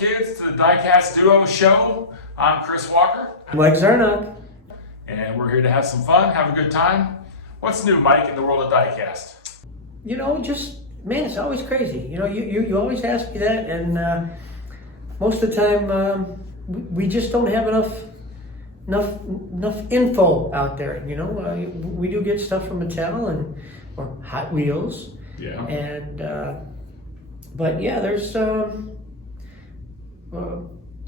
kids, to the Diecast Duo Show. I'm Chris Walker. Mike Zarnock. And we're here to have some fun, have a good time. What's new, Mike, in the world of Diecast? You know, man, it's always crazy. You know, you always ask me that, and most of the time we just don't have enough info out there. You know, we do get stuff from Mattel or HotWheels. Yeah. And but yeah, there's a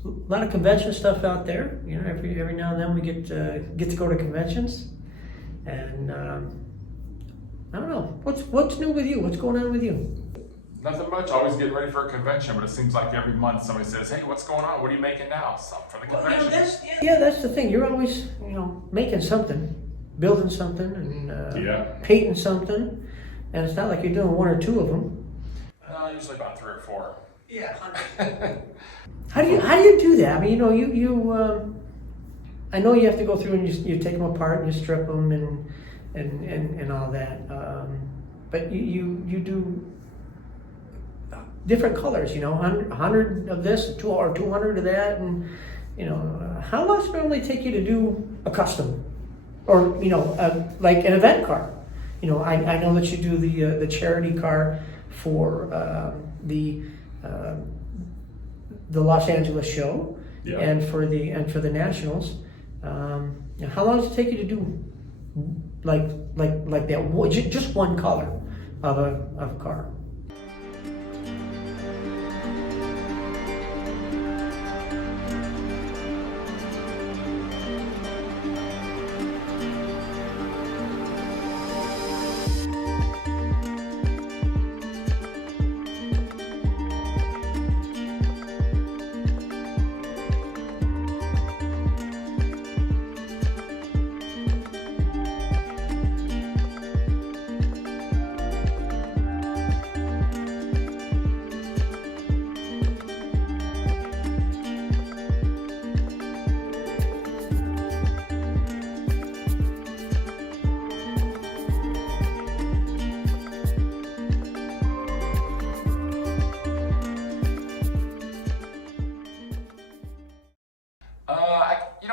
lot of convention stuff out there. You know, every now and then we get to go to conventions, and I don't know what's new with you. What's going on with you? Nothing much. Always getting ready for a convention, but it seems like every month somebody says, "Hey, what's going on? What are you making now?" Something for the convention. That's the thing. You're always making something, building something, and painting something, and it's not like you're doing one or two of them. Usually about 3 or 4. Yeah. How do you do that? I mean, you I know you have to go through and you take them apart and you strip them and all that. But you do different colors. 100 of this, 200 of that, and how long does it normally take you to do a custom, or like an event car? I know that you do the charity car for the Los Angeles show, yeah, and for the Nationals. How long does it take you to do like that? Just one color of a car.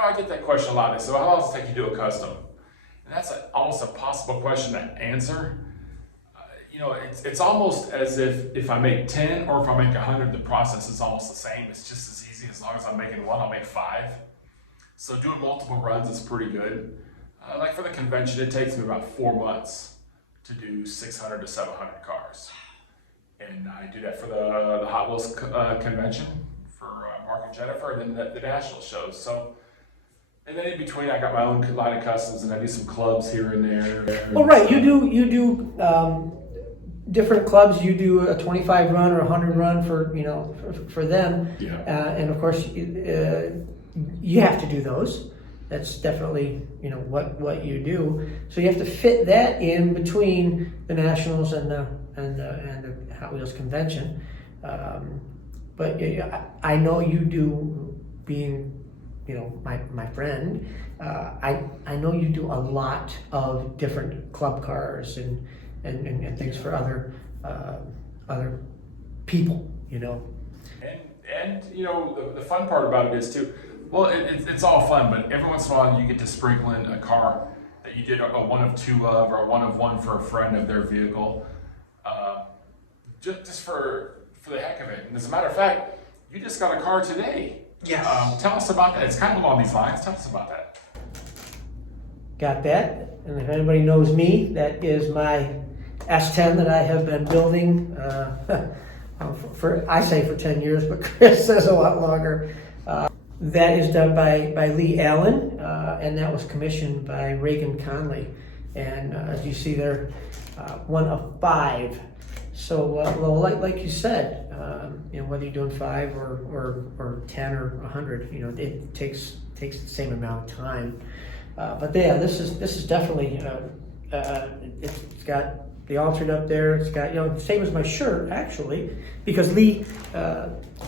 I get that question a lot. They say, well, how long does it take you to do a custom? And that's almost a possible question to answer. It's almost as if I make 10 or if I make 100, the process is almost the same. It's just as easy. As long as I'm making one, I'll make 5. So doing multiple runs is pretty good. Like for the convention, it takes me about 4 months to do 600 to 700 cars. And I do that for the Hot Wheels convention for Mark and Jennifer, and then the national shows. And then in between, I got my own line of customs, and I do some clubs here and there. Oh, right. You do different clubs. You do a 25 run or 100 run for them. Yeah. And of course, you have to do those. That's definitely what you do. So you have to fit that in between the Nationals and the Hot Wheels convention. But I know you do, being my friend, I know you do a lot of different club cars and things for other people, And the fun part about it is too, well, it's all fun, but every once in a while you get to sprinkle in a car that you did a one of 2 of, or a one of 1 for a friend of their vehicle, just for the heck of it. And as a matter of fact, you just got a car today. Yes. Tell us about that. It's kind of along these lines. Tell us about that. Got that. And if anybody knows me, that is my S10 that I have been building for 10 years, but Chris says a lot longer. That is done by Lee Allen, and that was commissioned by Reagan Conley. And as you see there, one of 5. So, like you said, whether you're doing 5 or 10 or 100, it takes the same amount of time. But yeah, this is definitely it's got the altered up there. It's got same as my shirt actually, because Lee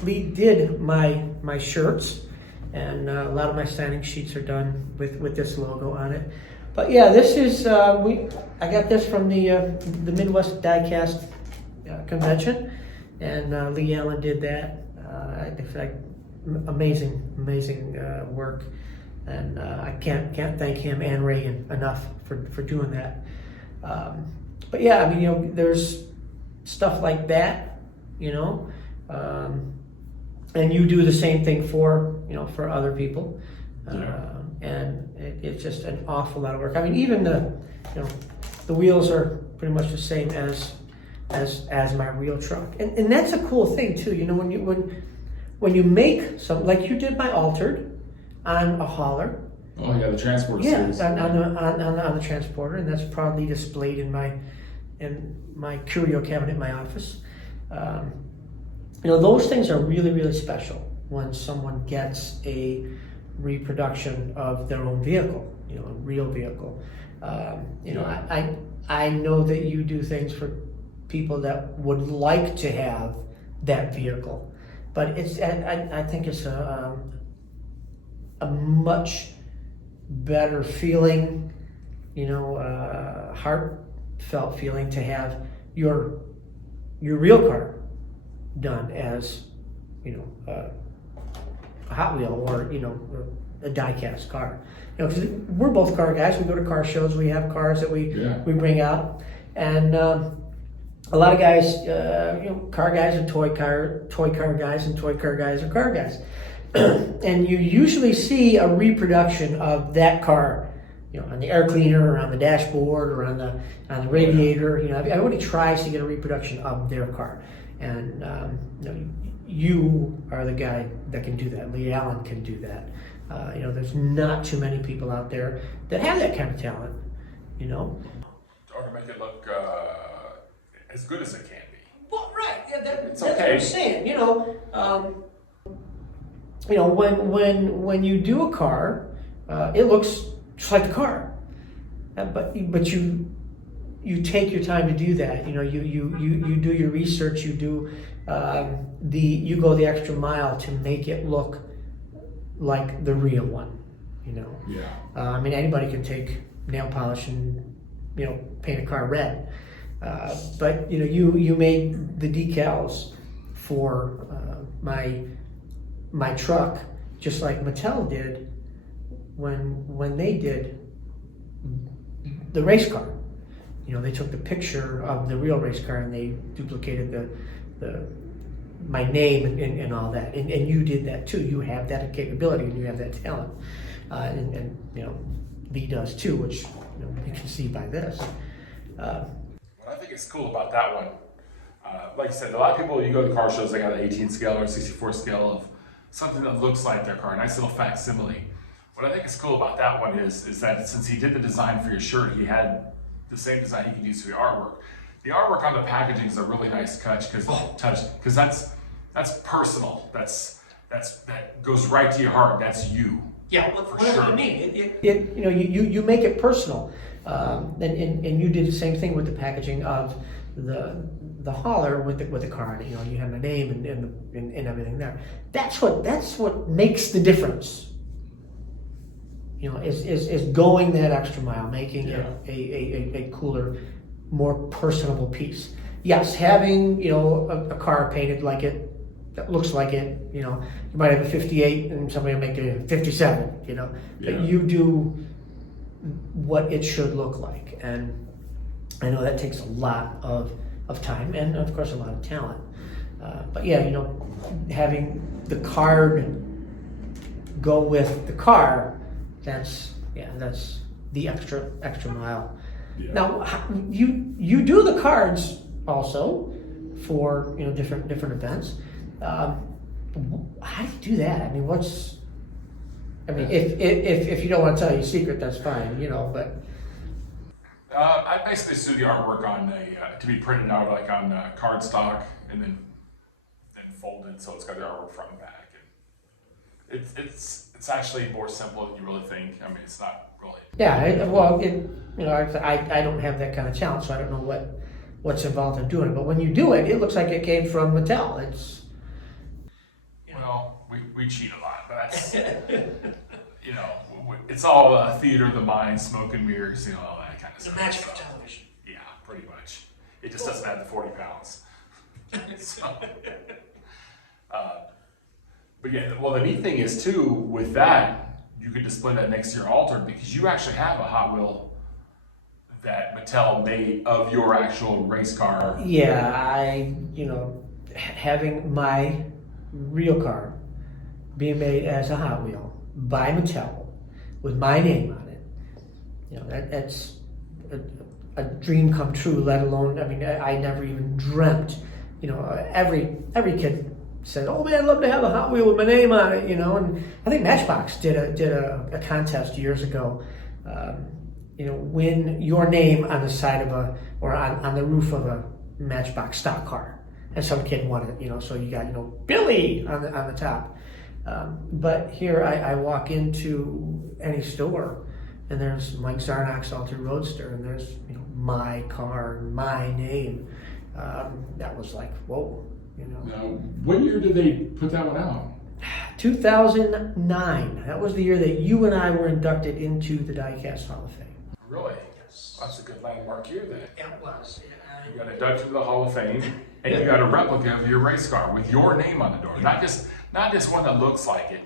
did my shirts, and a lot of my signing sheets are done with this logo on it. But yeah, this is I got this from the Midwest Diecast convention, and Lee Allen did that. it's like amazing work, and I can't thank him and Ray enough for doing that. But yeah, I mean, there's stuff like that, and you do the same thing for other people, and it's just an awful lot of work. I mean, even the wheels are pretty much the same as my real truck, and that's a cool thing too. When you make some, like you did my altered on a hauler. Oh yeah, the transporter series. Yeah, on the transporter, and that's proudly displayed in my curio cabinet in my office. Those things are really, really special when someone gets a reproduction of their own vehicle, a real vehicle. I know that you do things for people that would like to have that vehicle, but I think it's a much better feeling, heartfelt feeling to have your real car done as a Hot Wheel or a diecast car. Because we're both car guys. We go to car shows. We have cars that we bring out, and a lot of guys, car guys and toy car guys, and toy car guys are car guys. And you usually see a reproduction of that car, on the air cleaner or on the dashboard or on the radiator. Everybody tries to get a reproduction of their car, and you are the guy that can do that. Lee Allen can do that. There's not too many people out there that have that kind of talent. Or to make it look as good as it can be. Well, right. Yeah, that's okay. what I'm saying. When you do a car, it looks just like the car, but you take your time to do that. You do your research. You do you go the extra mile to make it look like the real one. I mean, anybody can take nail polish and paint a car red, but you made the decals for my truck, just like Mattel did when they did the race car. They took the picture of the real race car and they duplicated my name and all that. And you did that too. You have that capability and you have that talent. And Lee does too, which you can see by this. What I think is cool about that one, like you said, a lot of people, you go to car shows, they got an 18 scale or 64 scale of something that looks like their car, a nice little facsimile. What I think is cool about that one is that since he did the design for your shirt, he had the same design he can use for the artwork. The artwork on the packaging is a really nice touch because that's personal. That goes right to your heart. That's you. Yeah, for that's sure. what I mean. You make it personal, and you did the same thing with the packaging of the hauler with the car. You have my name and everything there. That's what makes the difference. Is going that extra mile, making it a cooler, more personable piece. Yes, having a car painted like it, that looks like it. You might have a 58 and somebody will make it a 57. But you do what it should look like, and I know that takes a lot of time and of course a lot of talent. But having the card go with the car. That's the extra mile. Yeah. Now you do the cards also for different events. How do you do that? I mean, if you don't want to tell your secret, that's fine. But I basically just do the artwork on to be printed out like on cardstock and then folded, so it's got the artwork front and back. And it's actually more simple than you really think. I mean, it's not really. Yeah, I don't have that kind of talent, so I don't know what's involved in doing it. But when you do it, it looks like it came from Mattel. It's. Well, we cheat a lot, but that's it's all theater of the mind, smoke and mirrors, all that kind of stuff. The magic of television. Yeah, pretty much. It just doesn't have the 40 pounds. So, But yeah, well, the neat thing is too, with that, you could display that next to your altar because you actually have a Hot Wheel that Mattel made of your actual race car. Yeah, having my real car being made as a Hot Wheel by Mattel with my name on it, that's a dream come true, let alone, I never even dreamt, every kid said, oh man, I'd love to have a Hot Wheel with my name on it, and I think Matchbox did a contest years ago, win your name on the side of or on the roof of a Matchbox stock car, and some kid won it, so you got, Billy on the top, but here I walk into any store, and there's Mike Zarnock's Altered Roadster, and there's my car, my name. That was like, whoa, Now, what year did they put that one out? 2009. That was the year that you and I were inducted into the Diecast Hall of Fame. Really? Yes. That's a good landmark year then. It was. You got inducted to the Hall of Fame, and you got a replica of your race car with your name on the door. Not just one that looks like it.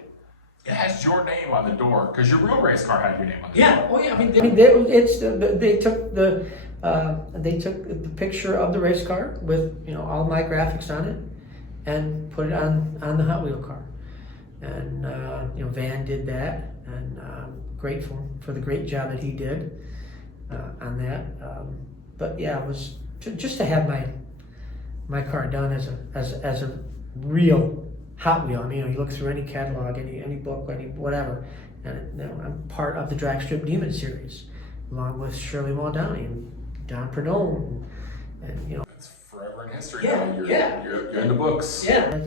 It has your name on the door because your real race car had your name on the door. Yeah. Oh yeah. They took the picture of the race car with all my graphics on it, and put it on the Hot Wheel car. And Van did that, and grateful for the great job that he did on that. But yeah, it was just to have my car done as a real Hot Wheel. You look through any catalog, any book, any whatever, and I'm part of the Drag Strip Demon series, along with Shirley Muldowney and Don Perdone, and It's forever in history. Yeah, now. yeah. You're in the books. Yeah,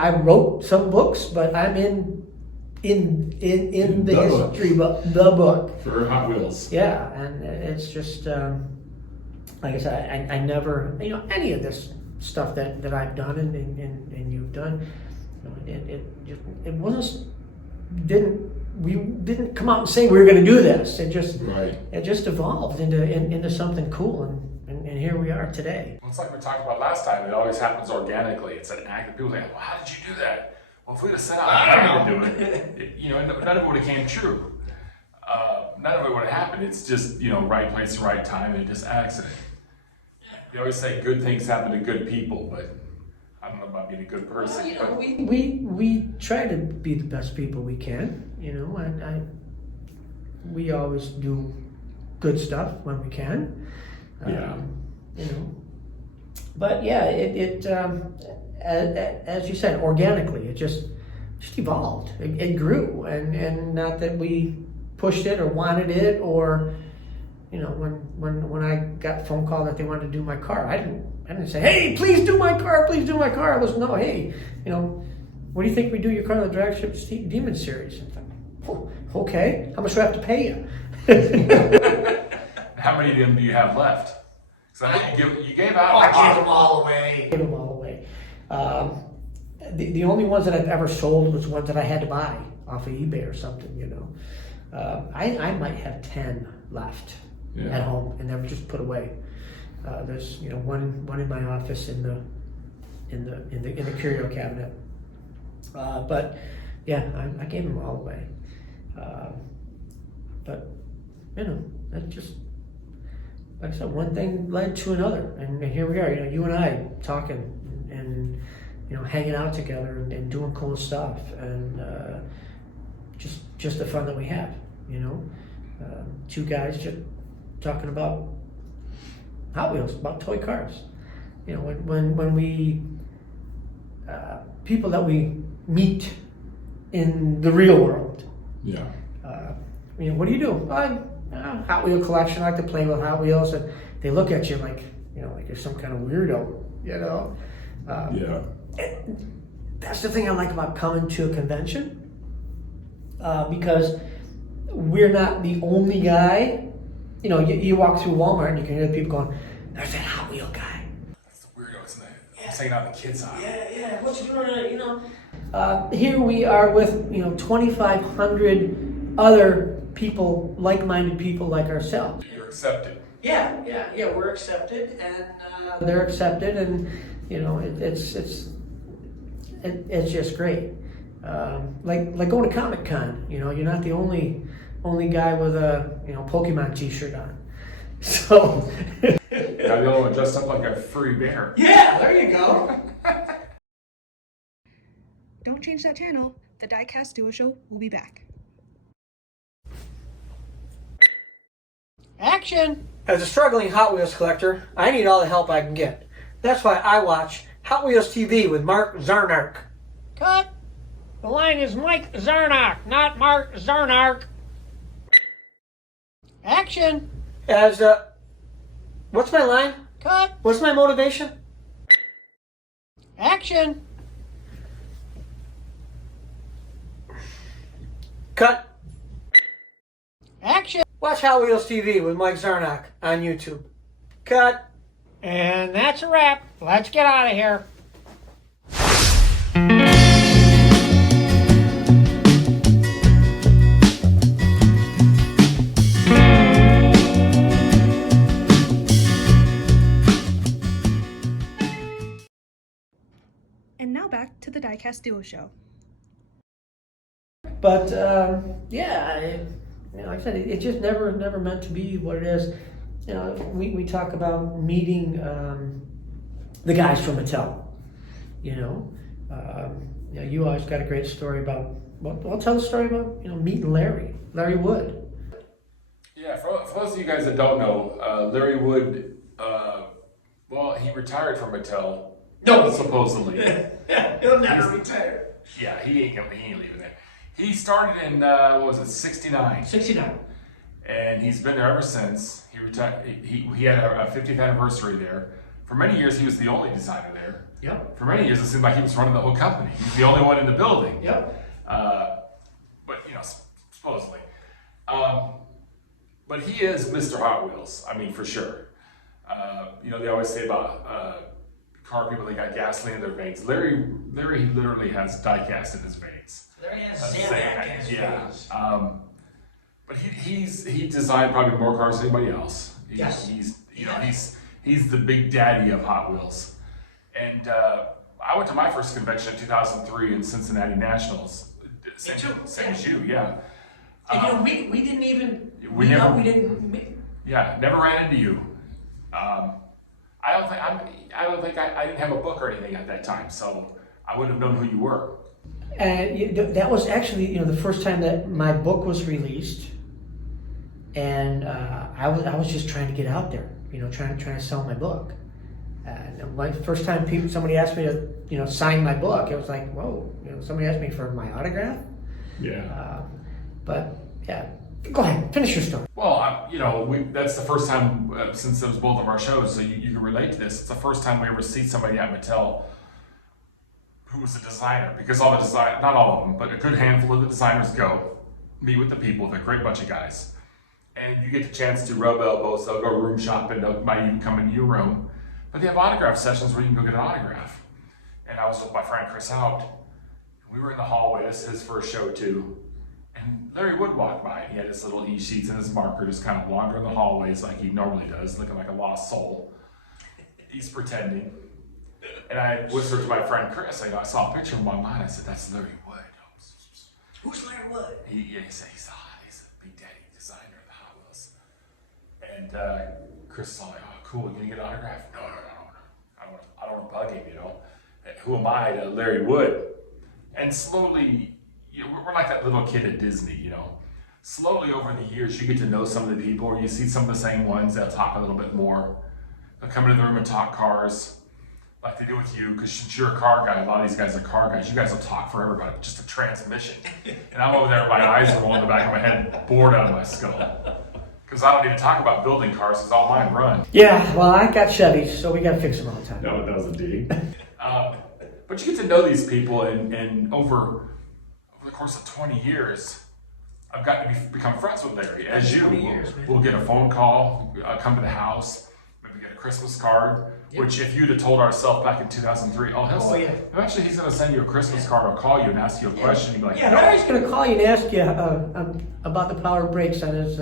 I wrote some books, but I'm in the history book, the book For Hot Wheels. Yeah, and it's just like I said, I never any of this stuff that I've done and you've done, it wasn't we didn't come out and say we were going to do this. It just evolved into something cool, and here we are today. Well, it's like we talked about last time. It always happens organically. It's an act that people think, well, how did you do that? Well, if we'd have set out and to do it, none of it would have came true. None of it would have happened. It's just, right place, right time, and just accident. You always say good things happen to good people, but I don't know about being a good person. Well, we try to be the best people we can, we always do good stuff when we can. Yeah. But yeah, as you said, organically, it just evolved. It grew, and not that we pushed it or wanted it, or when I got the phone call that they wanted to do my car, I didn't say, hey, please do my car, please do my car. It was no, hey, what do you think we do your car in the Drag Strip Demon series? Oh, okay, how much do I have to pay you? How many of them do you have left? Because I know you gave out. I gave them all away. The only ones that I've ever sold was ones that I had to buy off of eBay or something. I might have 10 left at home, and they were just put away. There's one in my office in the curio cabinet. But yeah, I gave them all away. But that just, like I said, one thing led to another, and here we are. You and I talking and hanging out together and doing cool stuff, and just the fun that we have. Two guys just talking about Hot Wheels, about toy cars. When we people that we meet in the real world. Yeah. What do you do? Hot Wheel collection. I like to play with Hot Wheels, and they look at you like like you're some kind of weirdo. Yeah. That's the thing I like about coming to a convention, because we're not the only guy. You walk through Walmart and you can hear the people going, "There's that Hot Wheel guy." That's the weirdo, isn't it? He's hanging out in the kids' aisle. Yeah. What you doing? Here we are with 2,500 other people, like-minded people like ourselves. You're accepted. Yeah. We're accepted, and they're accepted, and it's it's just great. Like going to Comic Con, you know, you're not the only guy with a, you know, Pokemon t-shirt on. So Yeah, the other one dressed up like a furry bear. yeah, there you go. Don't change that channel. The Diecast Duo Show will be back. Action! As a struggling Hot Wheels collector, I need all the help I can get. That's why I watch Hot Wheels TV with Mark Zarnock. Cut! The line is Mike Zarnock, not Mark Zarnock. Action! As what's my line? Cut! What's my motivation? Action! Cut! Action! Watch Hot Wheels TV with Mike Zarnock on YouTube. Cut! And that's a wrap. Let's get out of here. And now back to the Diecast Duo Show. But yeah, like I said, it just never meant to be what it is. You know, we talk about meeting the guys from Mattel. You know, you always got a great story about. Well, I'll tell the story about, you know, meeting Larry Wood. Yeah, for those of you guys that don't know, Larry Wood, well, he retired from Mattel. No, supposedly. Yeah, he'll never retire. Yeah, he ain't leaving there. He started in what was it, 69? 69. And he's been there ever since. He retired. He had a 50th anniversary there. For many years, he was the only designer there. Yep. For many years, it seemed like he was running the whole company. He was the only one in the building. Yep. But you know, supposedly. But he is Mr. Hot Wheels. I mean, for sure. You know, they always say about car people, they got gasoline in their veins. Larry literally has diecast in his veins. Larry has Xanax in his veins. But he designed probably more cars than anybody else. He's the big daddy of Hot Wheels. And I went to my first convention in 2003 in Cincinnati Nationals. Same as you, yeah. And you know, we didn't even. We didn't. Yeah, never ran into you. I don't think I didn't have a book or anything at that time, so I wouldn't have known who you were. And that was actually, you know, the first time that my book was released, and I was just trying to get out there, you know, trying to sell my book. And my first time somebody asked me to, you know, sign my book, it was like, whoa, you know, somebody asked me for my autograph. Yeah. But yeah, go ahead, finish your story. Well, you know, that's the first time since it was both of our shows, so you can relate to this. It's the first time we ever see somebody at Mattel who was a designer, because not all of them, but a good handful of the designers go meet with the people. They're a great bunch of guys, and you get the chance to rub elbows. They'll go room shopping. They might even come into your room, but they have autograph sessions where you can go get an autograph. And I was with my friend Chris out. We were in the hallway. This is his first show too. And Larry Wood walked by, and he had his little e-sheets and his marker, just kind of wandering the hallways like he normally does, looking like a lost soul. He's pretending. And I whispered to my friend Chris, I saw a picture of him online. I said, "That's Larry Wood." Who's Larry Wood? He said he's a big daddy designer of the Hot Wheels. And Chris saw, "Oh, cool, can you get an autograph?" No. I don't want to bug him, you know. Who am I to Larry Wood? And slowly, we're like that little kid at Disney, you know. Slowly over the years, you get to know some of the people, or you see some of the same ones. They'll talk a little bit more. They'll come into the room and talk cars, like they do with you, because since you're a car guy, a lot of these guys are car guys. You guys will talk forever about just a transmission. And I'm over there, my eyes are rolling in the back of my head, bored out of my skull. Because I don't even talk about building cars, because all mine run. Yeah, well, I got Chevys, so we got to fix them all the time. No, that was a dig. But you get to know these people, and over the course of 20 years, I've gotten to become friends with Larry. As you, we'll get a phone call, come to the house, maybe get a Christmas card, which if you'd have told ourselves back in 2003, eventually he's going to send you a Christmas card or call you and ask you a question. You'd be like, yeah, Larry's going to call you and ask you about the power brakes on his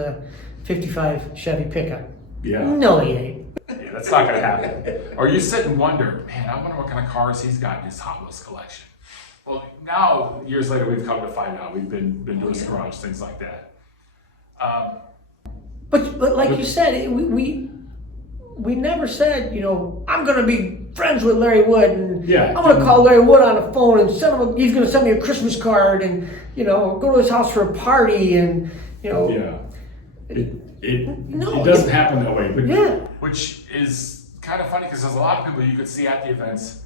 55 Chevy pickup. Yeah. No, he ain't. Yeah, that's not going to happen. Or you sit and wonder, man, I wonder what kind of cars he's got in his Hot Wheels collection. Well, now, years later, we've come to find out. We've been doing some garage, things like that. But like you said, we never said, you know, I'm going to be friends with Larry Wood, and Yeah. I'm going to call Larry Wood on the phone and he's going to send me a Christmas card, and, you know, go to his house for a party, and, you know. Yeah. It doesn't happen that way. But Yeah. Which is kind of funny because there's a lot of people you could see at the events.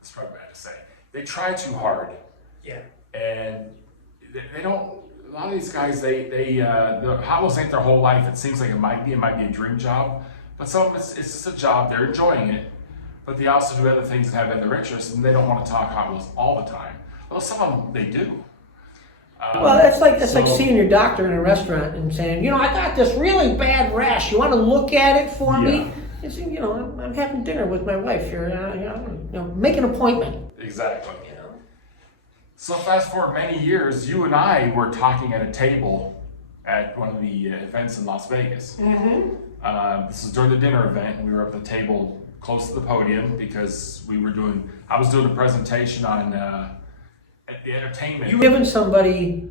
It's probably bad to say. They try too hard. Yeah. And they don't. A lot of these guys, the Hot Wheels ain't their whole life. It seems like it might be a dream job, but some of them it's just a job. They're enjoying it, but they also do other things that have other interests, and they don't want to talk Hot Wheels all the time. Well, some of them they do. Well, that's like seeing your doctor in a restaurant and saying, you know, I got this really bad rash. You want to look at it for me? And say, you know, I'm having dinner with my wife here. You know, make an appointment. Exactly. You know. So fast forward many years, you and I were talking at a table at one of the events in Las Vegas. Mm-hmm. This was during the dinner event, and we were at the table close to the podium because I was doing a presentation on the entertainment. You given somebody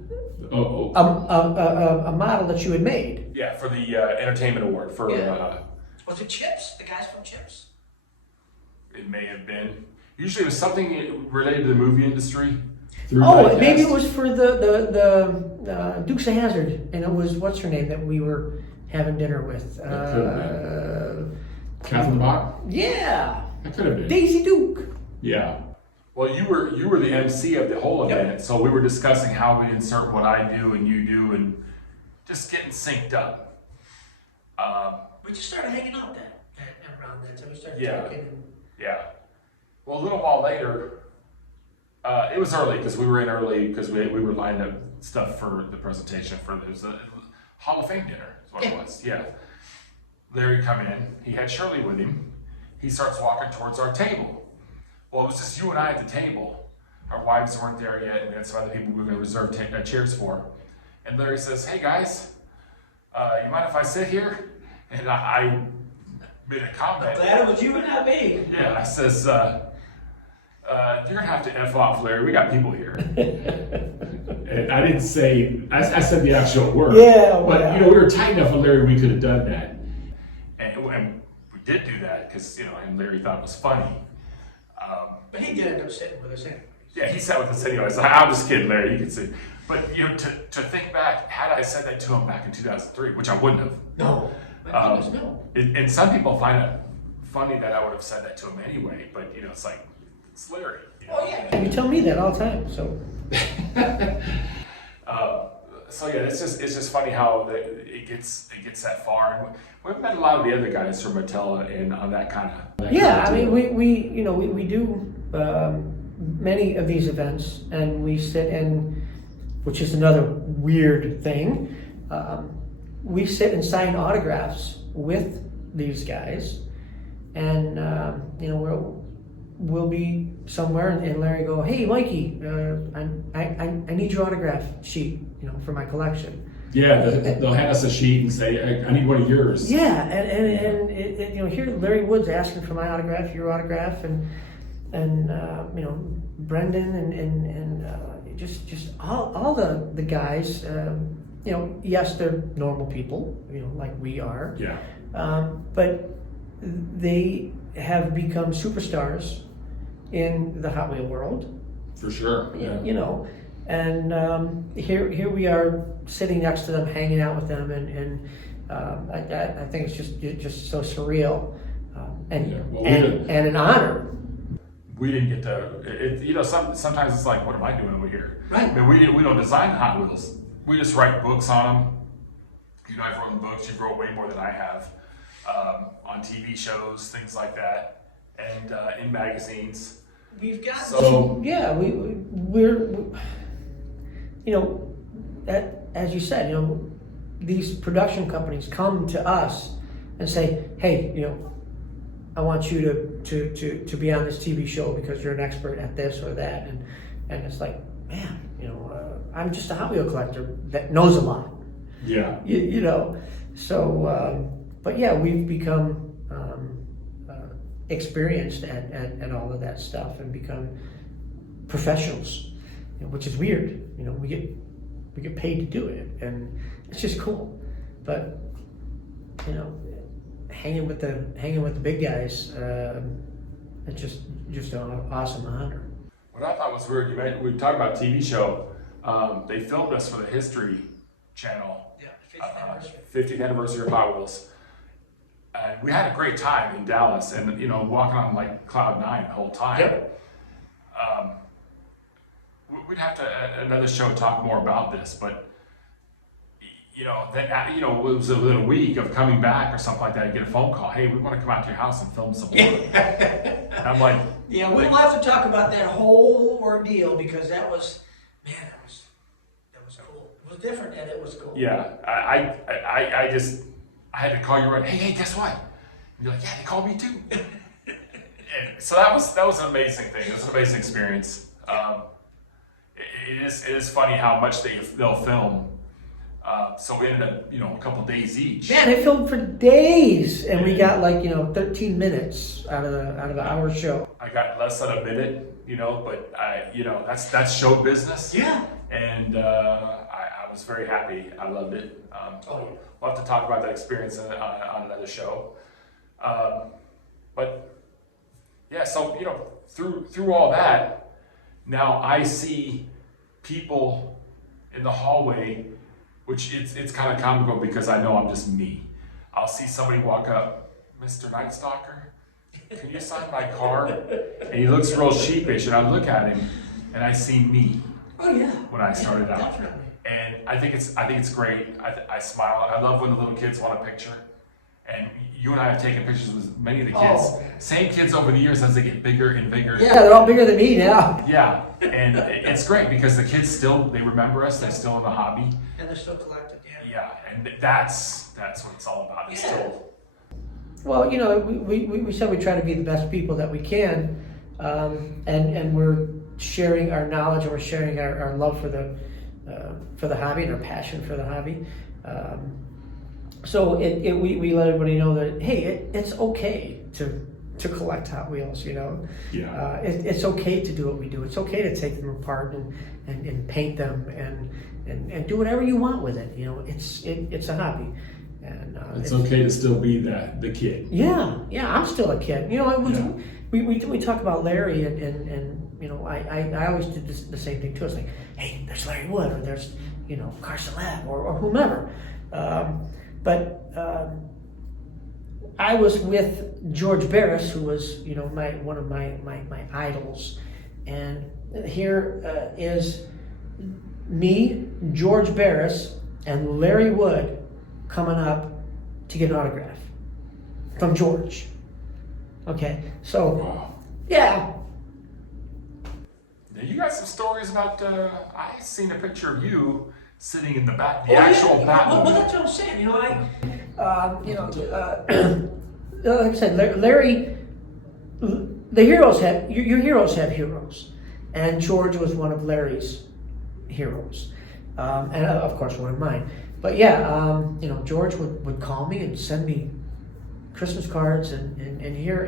Oh. a model that you had made. Yeah, for the entertainment award for. Yeah. Was it Chips? The guys from Chips? It may have been. Usually, it was something related to the movie industry. Oh, diecast. maybe it was for the Dukes of Hazzard, and it was what's her name that we were having dinner with. Catherine Bach. Yeah. That could have been. Daisy Duke. Yeah. Well, you were the MC of the whole event, so we were discussing how we insert what I do and you do, and just getting synced up. We just started hanging out around that time. We started Yeah. talking. Yeah. Well, a little while later, it was early because we were in early because we were lining up stuff for the presentation for the Hall of Fame dinner. Is what it was. Yeah. Larry come in. He had Shirley with him. He starts walking towards our table. Well, it was just you and I at the table. Our wives weren't there yet, and we had some other people we were going to reserve chairs for. And Larry says, "Hey guys, you mind if I sit here?" And I made a comment. Glad it was you and not me. Yeah, I says, "You're gonna have to F off, Larry. We got people here." And I didn't say. I said the actual word. Yeah, but yeah. you know, we were tight enough with Larry. We could have done that, and we did do that because and Larry thought it was funny. But he did end up sitting with us anyway. Yeah, he sat with us anyways. I'm just kidding, Larry. You can see. But to think back, had I said that to him back in 2003, which I wouldn't have. No. No. And some people find it funny that I would have said that to him anyway. But it's like it's Larry. Oh yeah. You tell me that all the time. So. So yeah, it's just funny how it gets that far. And we've met a lot of the other guys from Mattel and on that kind of. Yeah, I mean we do many of these events, and we sit in, which is another weird thing. We sit and sign autographs with these guys, and we'll be somewhere, and Larry go, "Hey, Mikey, I need your autograph sheet, for my collection." Yeah, they'll hand us a sheet and say, "I need one of yours." Yeah, and here Larry Wood's asking for my autograph, your autograph, and Brendon and just all the guys. Yes, they're normal people, like we are. Yeah. But they have become superstars in the Hot Wheel world. For sure. Yeah. And here we are sitting next to them, hanging out with them, and I think it's just so surreal, and an honor. We didn't get to. Sometimes it's like, what am I doing over here? Right. I mean, we don't design Hot Wheels. We just write books on them. I've written books. You've wrote way more than I have on TV shows, things like that, and in magazines. We've got we're as you said, these production companies come to us and say, "Hey, I want you to be on this TV show because you're an expert at this or that," and it's like, man, I'm just a Hot Wheel collector that knows a lot. Yeah. So, but yeah, we've become experienced at all of that stuff and become professionals. which is weird. We get paid to do it, and it's just cool. But hanging with the big guys, it's just an awesome honor. What I thought was weird, we talked about TV show. They filmed us for the History Channel. Yeah, 50th anniversary. 50th anniversary of HotWheels. And we had a great time in Dallas, and walking on like cloud 9 the whole time. Yep. We'd have to another show talk more about this, but it was within a week of coming back or something like that. You get a phone call, hey, we want to come out to your house and film some more. And I'm like, yeah, we'll have to talk about that whole ordeal, because that was cool. It was different, and it was cool. yeah, I had to call you right. Hey, guess what? And you're like, yeah, they called me too. And so that was an amazing thing. It was an amazing experience. It is funny how much they'll film. So we ended up, a couple days each. Man, they filmed for days, and we got 13 minutes out of the hour show. I got less than a minute, but that's show business. Yeah. And I was very happy. I loved it. We'll have to talk about that experience on another show. But yeah, so through all that, now I see people in the hallway, which it's kind of comical because I know I'm just me. I'll see somebody walk up, Mr. Night Stalker, can you sign my card? And he looks real sheepish, and I look at him, and I see me. Oh yeah. When I started out. Definitely. And I think it's great. I smile. I love when the little kids want a picture. And you and I have taken pictures with many of the kids. Oh. Same kids over the years as they get bigger and bigger. Yeah, they're all bigger than me now. Yeah, and it's great because the kids they remember us. They're still in the hobby. And they're still collected. Yeah, and that's what it's all about. It's still. Well, we said we try to be the best people that we can, and we're sharing our knowledge, and we're sharing our love for the hobby and our passion for the hobby. So we let everybody know that, hey, it's okay to collect Hot Wheels, Yeah. It's okay to do what we do. It's okay to take them apart and paint them and do whatever you want with it. It's a hobby. And it's okay to still be the kid. Yeah, I'm still a kid. We talk about Larry, and I always did the same thing too. It's like, hey, there's Larry Wood, or there's Carson Lab, or whomever. But I was with George Barris, who was one of my idols, and here is me, George Barris, and Larry Wood coming up to get an autograph from George. Okay, so Wow. yeah. Now you got some stories about. I seen a picture of you sitting in the back, the actual Batmobile. Well, that's what I'm saying. Like I said, Larry. The heroes have your heroes have heroes, and George was one of Larry's heroes, and of course one of mine. But yeah, George would call me and send me Christmas cards, and here,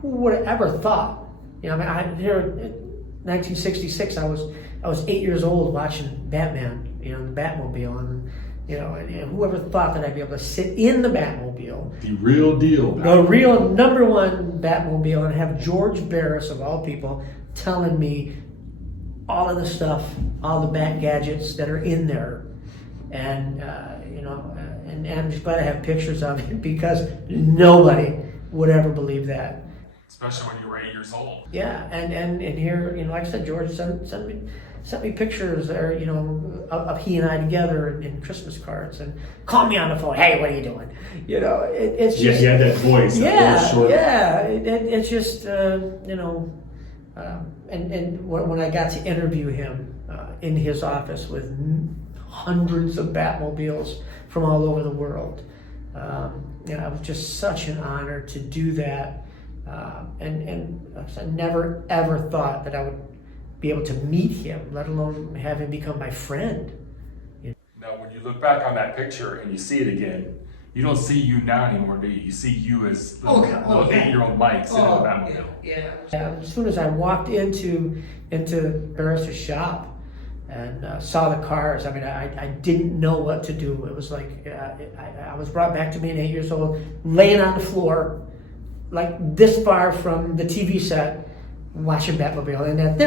who would have ever thought? Here in 1966, I was 8 years old watching Batman, the Batmobile, and whoever thought that I'd be able to sit in the Batmobile, The real deal. the real #1 Batmobile, and have George Barris of all people telling me all of the stuff, all the Bat gadgets that are in there, and and I'm just glad I have pictures of it, because nobody would ever believe that. Especially when you were 8 years old. Yeah, and here, like I said, George sent me pictures there, of he and I together in Christmas cards, and called me on the phone. Hey, what are you doing? It's just. Yeah, he had that voice. It's just and when I got to interview him in his office with hundreds of Batmobiles from all over the world, it was just such an honor to do that. And I never ever thought that I would be able to meet him, let alone have him become my friend. Now, when you look back on that picture and you see it again, You don't see you now anymore, do you? You see you as Oh, little, yeah. little 8-year-old Mike sitting in the Oh, Batmobile. yeah. As soon as I walked into Barrister's shop and saw the cars, I mean, I didn't know what to do. It was like I was brought back to being 8 years old, laying on the floor, like this far from the TV set, watching Batmobile, and that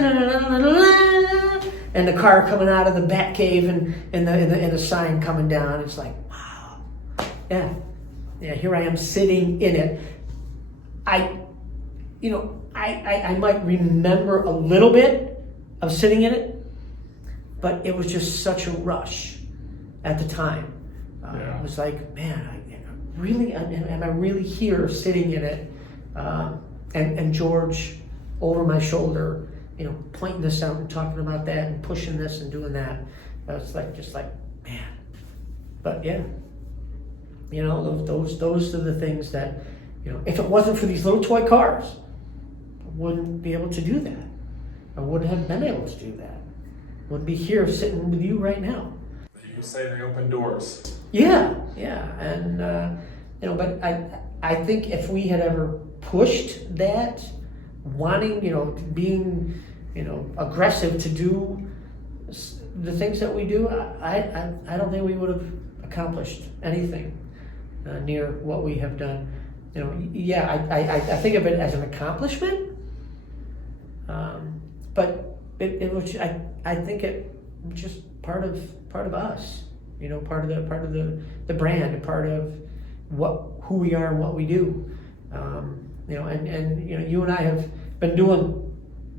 and the car coming out of the Batcave and the sign coming down. It's like, wow, yeah. Here I am sitting in it. I might remember a little bit of sitting in it, but it was just such a rush at the time. Yeah. It was like, man, am I really here sitting in it? And George over my shoulder, pointing this out and talking about that and pushing this and doing that. It's like, just like, man. But yeah, those are the things that, if it wasn't for these little toy cars, I wouldn't be able to do that. I wouldn't have been able to do that. Wouldn't be here sitting with you right now. You say they open doors. Yeah, and but I think if we had ever pushed that, wanting, being, aggressive to do the things that we do, I don't think we would have accomplished anything near what we have done. I think of it as an accomplishment, but it was, I think it was just part of us, part of the brand, part of who we are and what we do. And you and I have been doing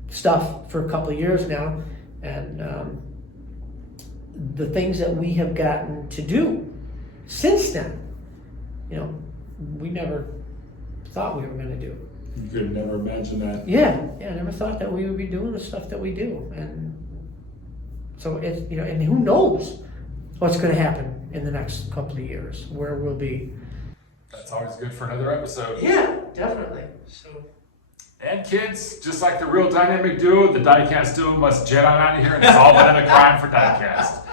stuff for a couple of years now, and the things that we have gotten to do since then, we never thought we were going to do. You could never imagine that. Yeah, I never thought that we would be doing the stuff that we do, and so it's, and who knows what's going to happen in the next couple of years, where we'll be. That's always good for another episode. Yeah, definitely. So. And kids, just like the real dynamic duo, the diecast duo must jet on out of here and solve another crime for diecast.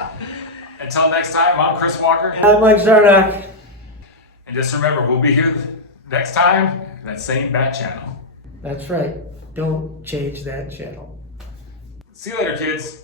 Until next time, I'm Chris Walker. I'm Mike Zarnock. And just remember, we'll be here next time, that same Bat channel. That's right. Don't change that channel. See you later, kids.